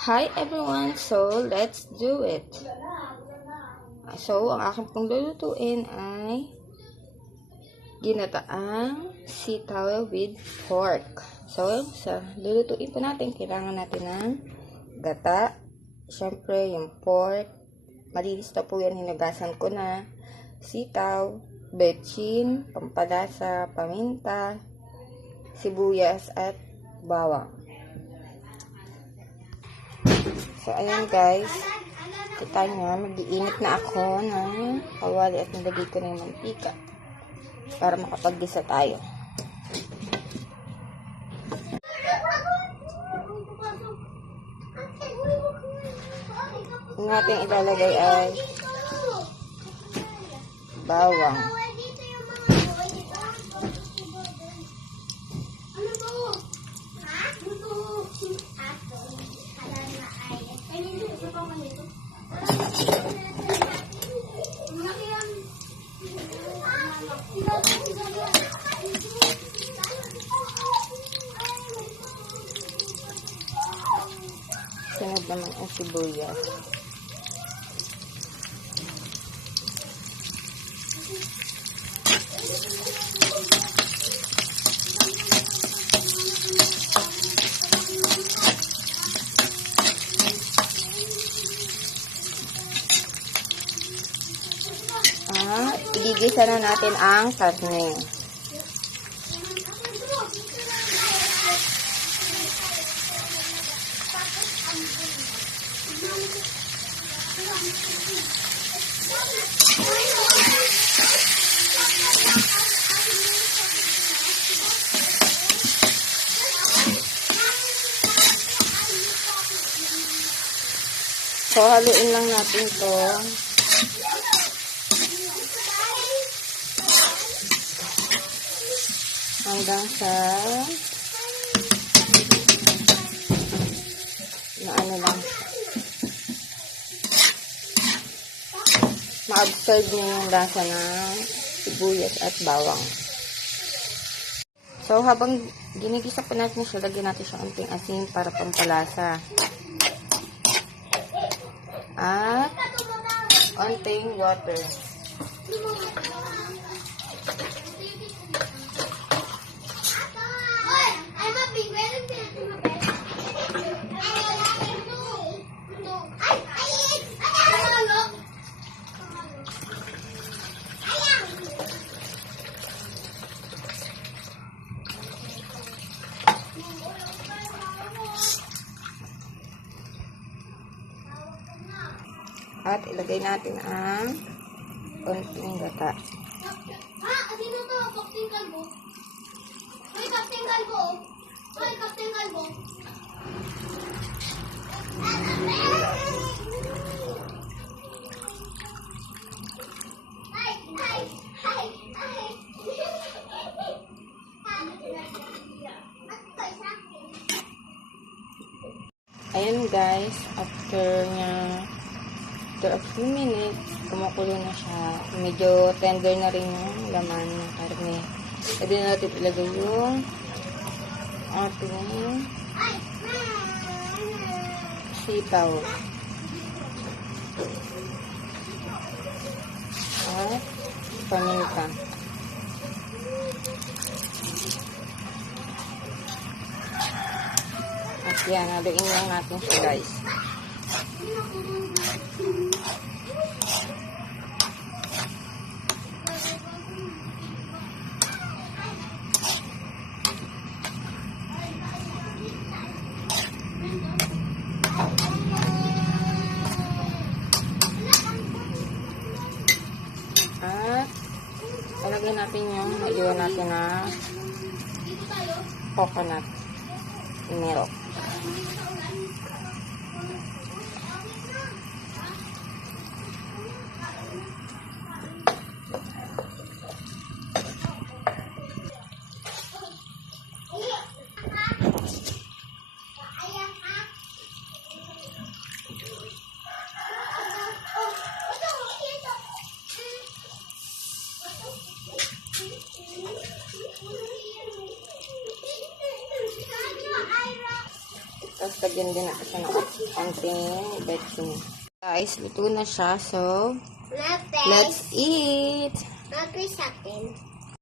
Hi everyone! So, let's do it! So, ang aking pong lulutuin ay ginataang sitaw with pork. So, sa lulutuin po natin, kailangan natin ng gata. Siyempre, yung pork. Malinis na po yan, hinugasan ko na. Sitaw, betchin, pampalasa, paminta, sibuyas, at bawang. So, ayan guys. Kita nyo, mag-iinit na ako ng kawali at nilagay ko na yung mantika para makapag-gisa tayo. Ang ating ilalagay ay bawang. Sunod naman ang sibuyas. Igigisa na natin ang karne. So, haluin lang natin to. Hanggang sa ma-absorb niya yung lasa ng sibuyas at bawang. So, habang ginigisa po natin siya, lagyan natin siya unting asin para pampalasa. At unting water. At ilagay natin ang konting gata. Sino to? Kapten Kalbo? Hoy, Kapten Kalbo! Hoy, Kapten Kalbo! Ayan guys, after a few minutes, kumukulo na siya. Medyo tender na rin yung laman ng karne. Pwede na natin ilagay yung ating sitaw. At paminta. At yan, haluin lang natin siya guys. At ilagay natin yung naiwan natin na coconut milk. Tapos lagyan din natin siya ng konting betsin. Guys, luto na siya. So, let's eat! Napis natin.